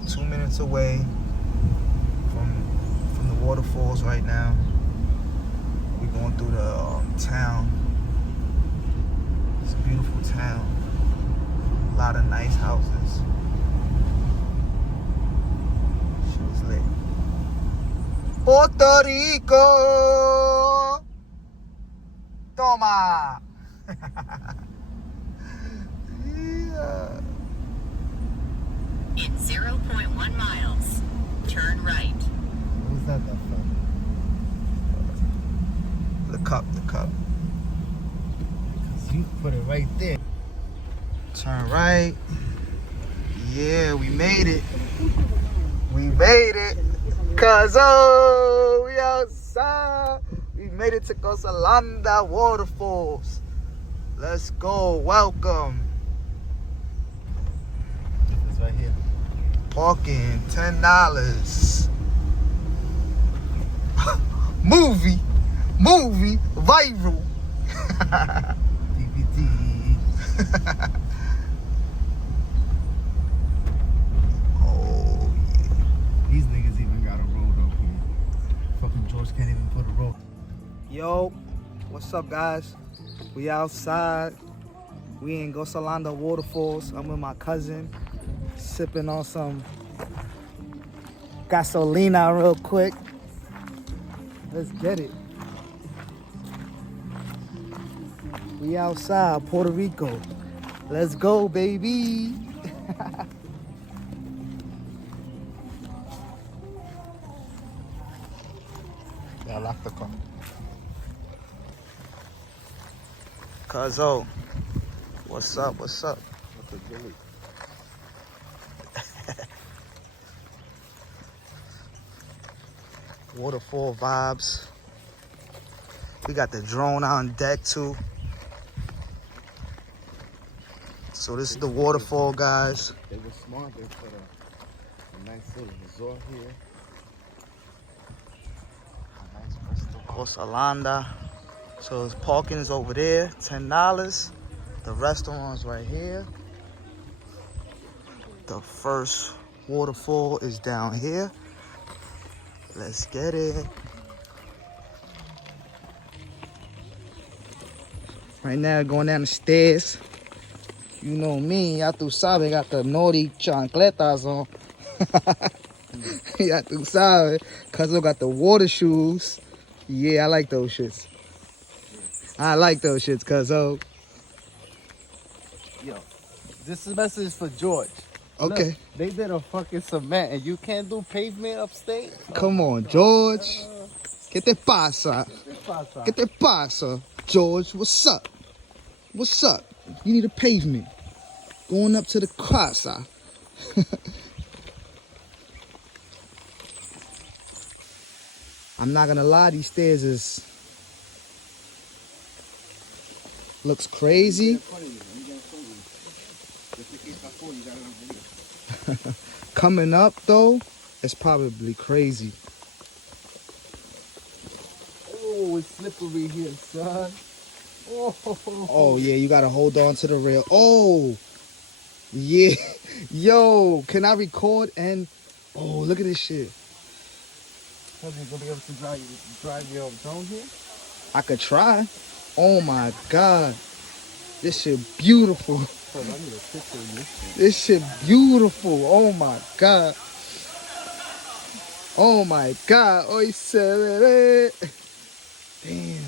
like 2 minutes away from the waterfalls right now. We're going through the town. It's a beautiful town. A lot of nice houses. Shit is lit. Puerto Rico! Toma! Yeah. In 0.1 miles, turn right. What's that for? The cup. You put it right there. Turn right. Yeah, we made it. We made it. Cause oh, we outside. We made it to Gozalandia Waterfalls. Let's go. Welcome. It's right here. Parking $10. Movie viral. DVD. Oh yeah. These niggas even got a road up here. Fucking George can't even put a road. Yo, what's up, guys? We outside. We in Gozalandia Waterfalls. I'm with my cousin, sipping on some gasolina real quick. Let's get it. We outside, Puerto Rico. Let's go, baby. Yeah, lock the car. Cuzzo, what's up? What's the Billy? Waterfall vibes. We got the drone on deck too. So this is the waterfall, guys. They were smart. They put a nice little resort here. A nice restaurant. Gozalandia. So his parking is over there, $10. The restaurant's right here. The first waterfall is down here. Let's get it. Right now, going down the stairs. You know me, ya tú sabes, got the naughty chancletas on. Ya tú sabes, cuz I got the water shoes. Yeah, I like those shits. Cuzzo. Yo, this message is for George. Okay. Look, they did a fucking cement and you can't do pavement upstate? Come on, George. ¿Qué te pasa? ¿Qué te pasa? George, what's up? What's up? You need a pavement. Going up to the casa. I'm not gonna lie, these stairs looks crazy. Coming up though, it's probably crazy. Oh, it's slippery here, son. Oh yeah, you gotta hold on to the rail. Oh yeah. Yo, can I record and oh, look at this shit. Cousin, gonna be able to drive your drone here? I could try. Oh my god. This shit beautiful. I need a picture of this. This shit beautiful. Oh my god. Oh my god. Oy se. Damn.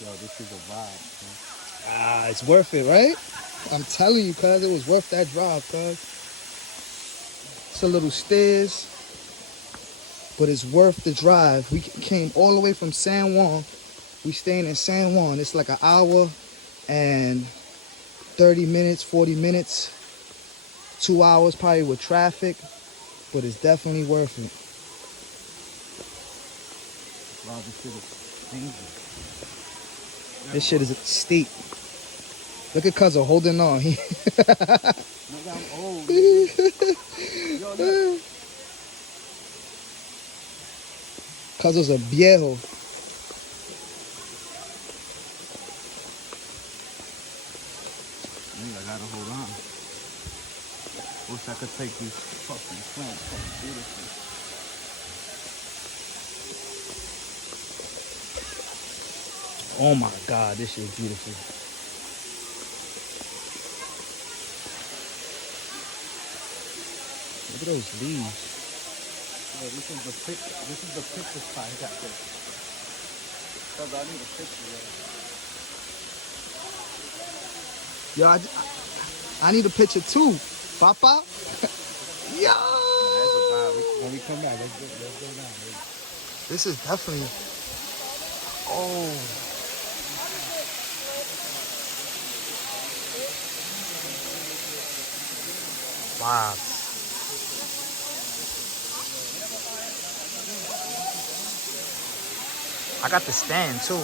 Yo, this is a vibe, man. Ah, it's worth it, right? I'm telling you, cuz it was worth that drive, cuz. It's a little stairs, but it's worth the drive. We came all the way from San Juan. We staying in San Juan. It's like an hour and 30 minutes, 40 minutes, 2 hours probably with traffic, but it's definitely worth it. Wow, this shit is dangerous. This shit is steep. Look at Cuzzo holding on. Nigga, I'm old. Nigga. Yo, look. Cuzzo's a viejo. Nigga, I gotta hold on. Wish I could take these fucking plants. Fucking beautiful. Oh my God, this shit is beautiful. Look at those leaves. Yeah, this is the picture spot. I got this. Cause I need a picture. Yo, I need a picture too, Papa. Yo, When we come back, let's go down. this is definitely. Oh, wow. I got the stand too. I'm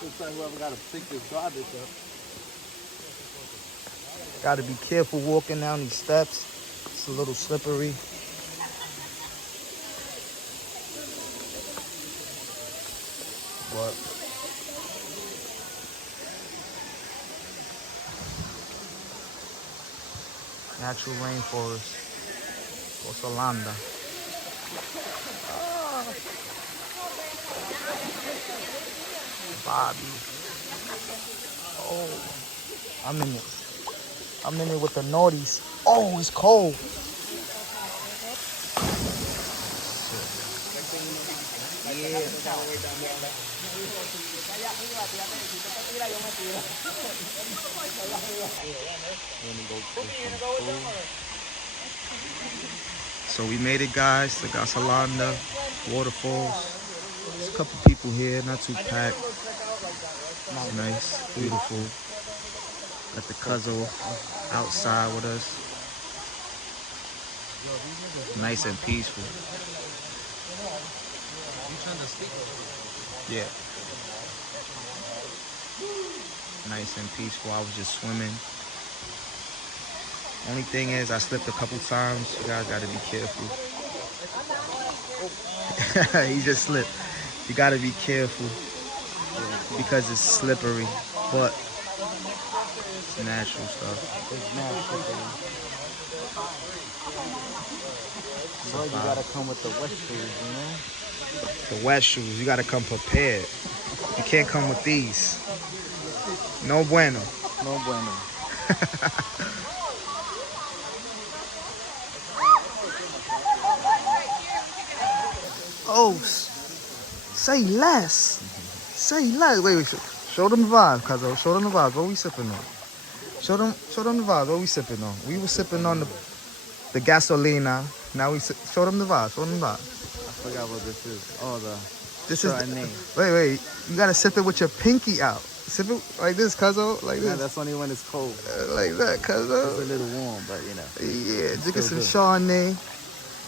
just saying whoever got to pick this garbage up. Got to be careful walking down these steps. It's a little slippery. But natural rainforest. Gozalandia. Bobby. Oh, I'm in it with the naughties. Oh, it's cold. So we made it, guys, to Gozalandia Waterfalls. There's a couple people here, not too packed. It's nice, beautiful. Got the cuzzo outside with us. Nice and peaceful. Yeah. Nice and peaceful. I was just swimming. Only thing is, I slipped a couple times. You guys gotta be careful. He just slipped. You gotta be careful because it's slippery, but it's natural stuff. It's natural. So you gotta come with the wet shoes, you know? The wet shoes, you gotta come prepared. You can't come with these. No bueno. No bueno. Oh, say less. Say less. Wait. Show them the vibe, cuzzo. Show them the vibe. What we sipping on? Show them the vibe. What we sipping on? We were sipping on the gasolina. Now show them the vibe. Show them the vibe. I forgot what this is. Oh, This is name. Wait. You gotta sip it with your pinky out. Sip it like this, cuzzo. Like this. Yeah, that's only when it's cold. Like that, cuzzo. It's a little warm, but you know. Yeah, drink some good. Chardonnay.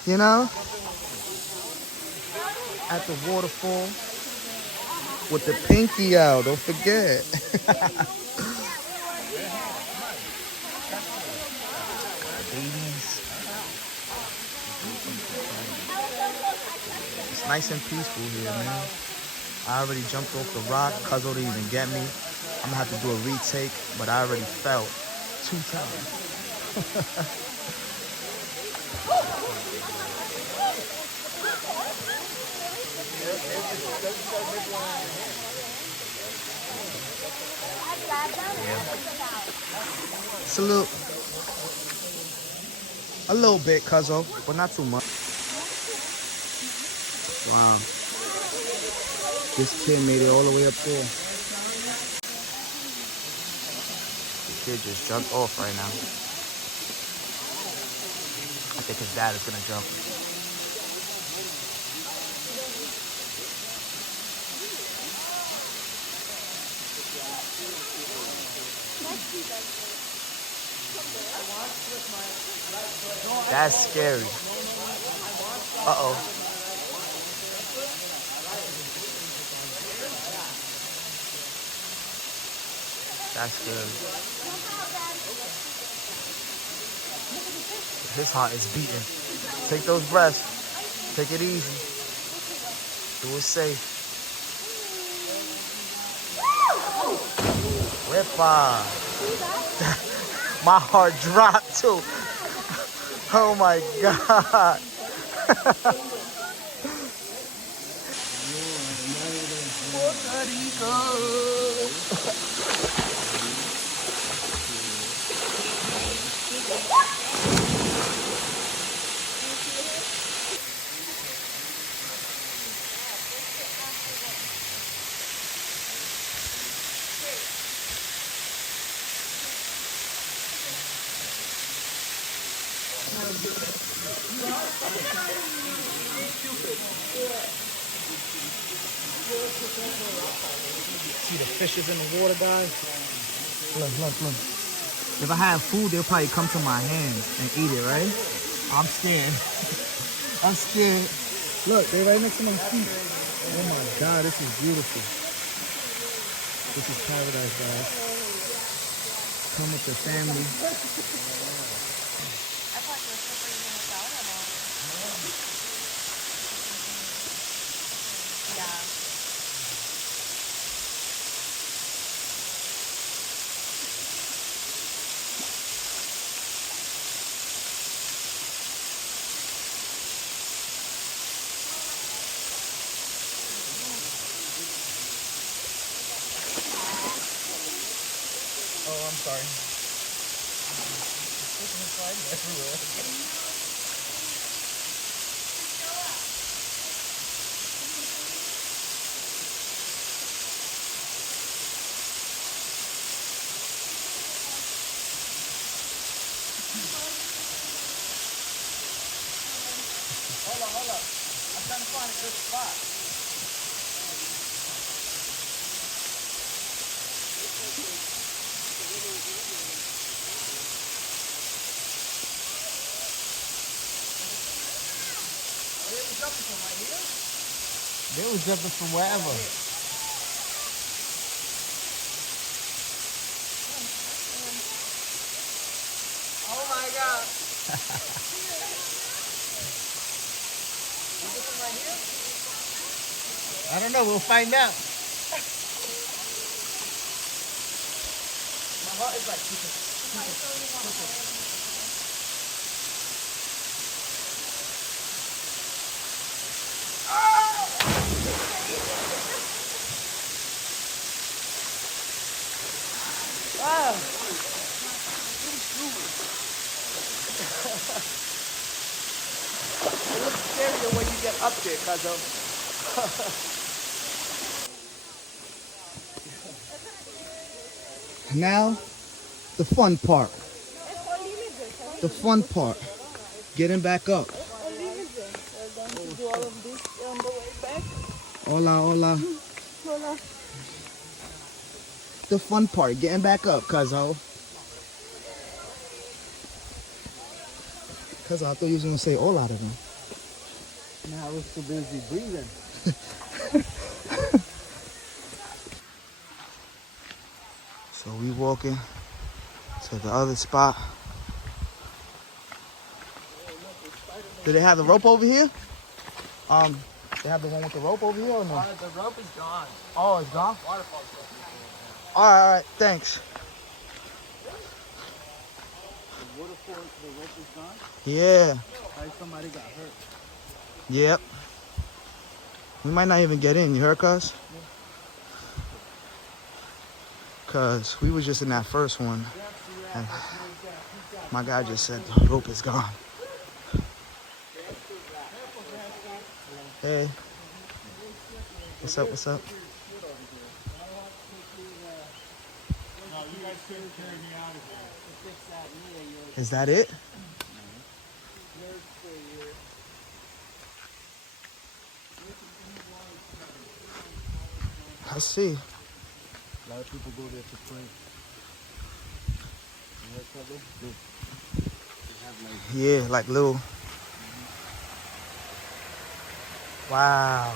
You know? At the waterfall. With the pinky out. Don't forget. It's nice and peaceful here, man. I already jumped off the rock. Cuzzo didn't even get me. I'm gonna have to do a retake, but I already fell 2 times. It's a little bit, cuzzo, but not too much. Wow. This kid made it all the way up there. The kid just jumped off right now. I think his dad is gonna jump. That's scary. Uh-oh. That's good. His heart is beating. Take those breaths. Take it easy. Do it safe. Whippa. My heart dropped too. Oh my God. Puerto Rico. See the fishes in the water, guys? Look, look, look. If I had food, they'll probably come to my hand and eat it, right? I'm scared. I'm scared. Look, they're right next to my feet. Oh my God, this is beautiful. This is paradise, guys. Come with the family. Oh, I'm sorry. Everywhere. Hold up. I'm trying to find a good spot. They was jumping from right here? They was jumping from wherever. Oh my God. Right here? I don't know. We'll find out. My heart is like wow. It looks scarier when you get up there, cuz Now, the fun part. The fun part. Getting back up. Hola, hola. Hola. The fun part. Getting back up, cuzzo. Cuz I thought you was gonna say hola to them. Nah, I was too busy breathing. So we walking to the other spot. Do they have the rope over here? They have the one with the rope over here or no? The rope is gone. Oh, it's gone? Waterfalls. All right, thanks. The waterfall, the rope is gone. Yeah. Like somebody got hurt. Yep. We might not even get in. You heard, cuz? Cuz we was just in that first one. And my guy just said the rope is gone. Hey. What's up, what's up? Is that it? I see. A lot of people go there to pray. Yeah, like little. Wow.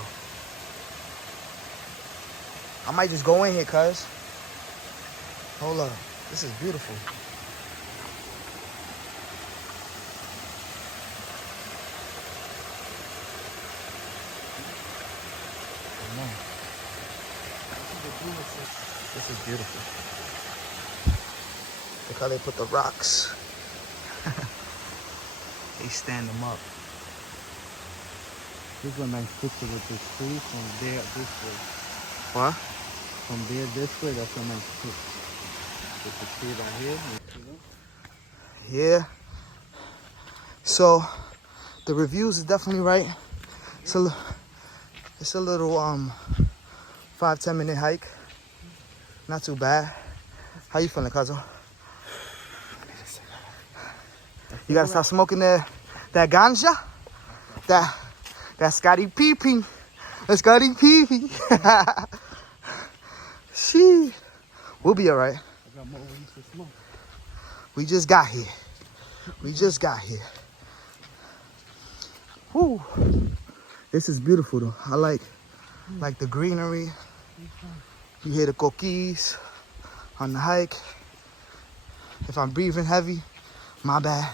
I might just go in here, cuz. Hold up. This is beautiful. This is beautiful. Look how they put the rocks. They stand them up. This is a nice picture with this tree from there this way. What? From there this way, that's a nice picture. With the tree right here. Yeah. So the reviews is definitely right. It's a little 5-10 minute hike. Not too bad. How you feeling, Cuzzo? You gotta stop smoking that ganja? That Scotty Pee. That Scotty Pee. Shit. We'll be alright. I got more weeds to smoke. We just got here. Whew. This is beautiful though. I like the greenery. You hear the coquis on the hike. If I'm breathing heavy, my bad.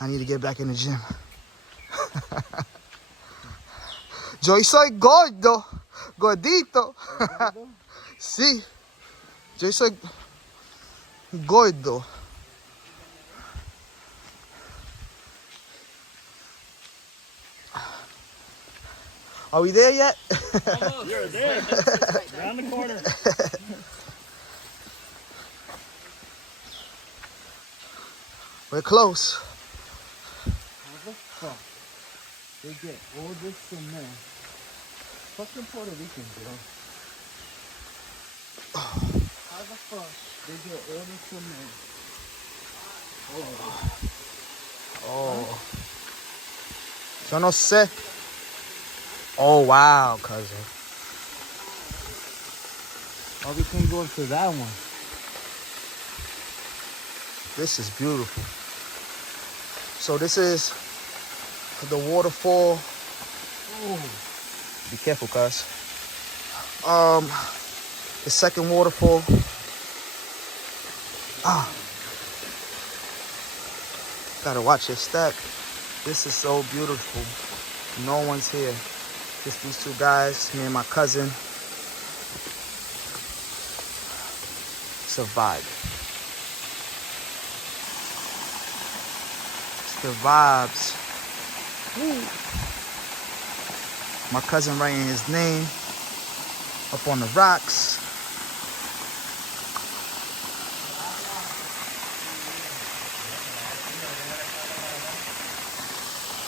I need to get back in the gym. Yo soy gordo. Gordito. Sí. Yo soy gordo. Are we there yet? Almost. You're there. Around the corner. We're close. How the fuck they get all this cement? Fucking Puerto Rican, bro. How the fuck they get all this cement? Oh. Yo no sé. Oh, wow, cousin. Oh, we can go to that one. This is beautiful. So this is the waterfall. Oh. Be careful, cuz. The second waterfall. Gotta watch your step. This is so beautiful. No one's here. Just these two guys, me and my cousin. It's a vibe. It's the vibes. Woo. My cousin writing his name up on the rocks.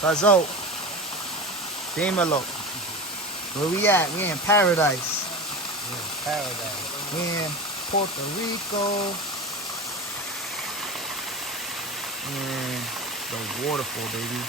Cuzzo, dímelo. Where we at? We in paradise. Paradise. We in Puerto Rico. And the waterfall, baby.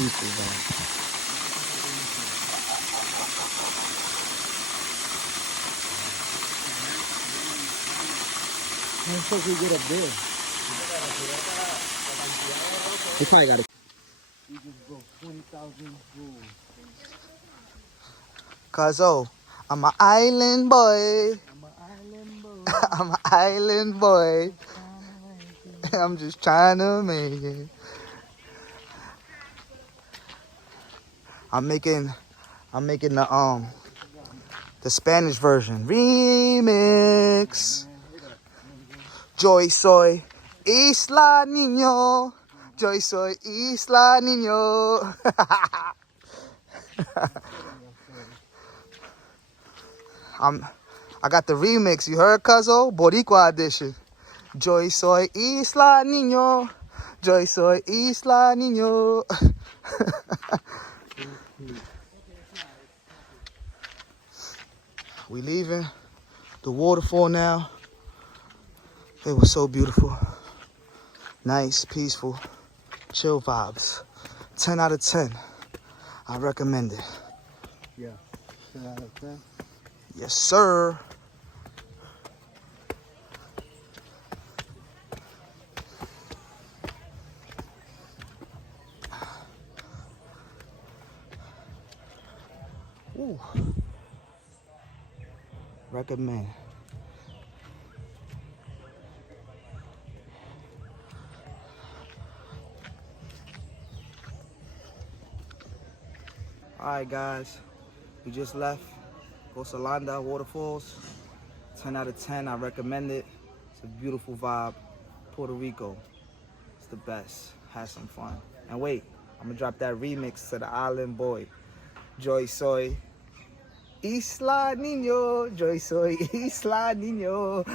peaceful vibe. How the fuck we get up there? We probably got to. We just broke 20,000 rules. Cause I'm an island boy. I'm an island boy. I'm an island boy. I'm just trying to make it. I'm making the Spanish version. Remix. Joy soy Isla Niño. Joy soy Isla Niño. I got the remix. You heard, Cuzzo? Boricua edition. Joy soy Isla Niño. Joy soy Isla Niño. We leaving the waterfall now. It was so beautiful. Nice, peaceful, chill vibes. 10 out of 10. I recommend it. Yeah. 10 out of 10. Yes, sir. Ooh. Recommend. Alright guys, we just left Gozalandia Waterfalls. 10 out of 10, I recommend it. It's a beautiful vibe. Puerto Rico, it's the best. Have some fun. And wait, I'm gonna drop that remix to the Island Boy. Joy soy Isla Niño. Joy soy Isla Niño.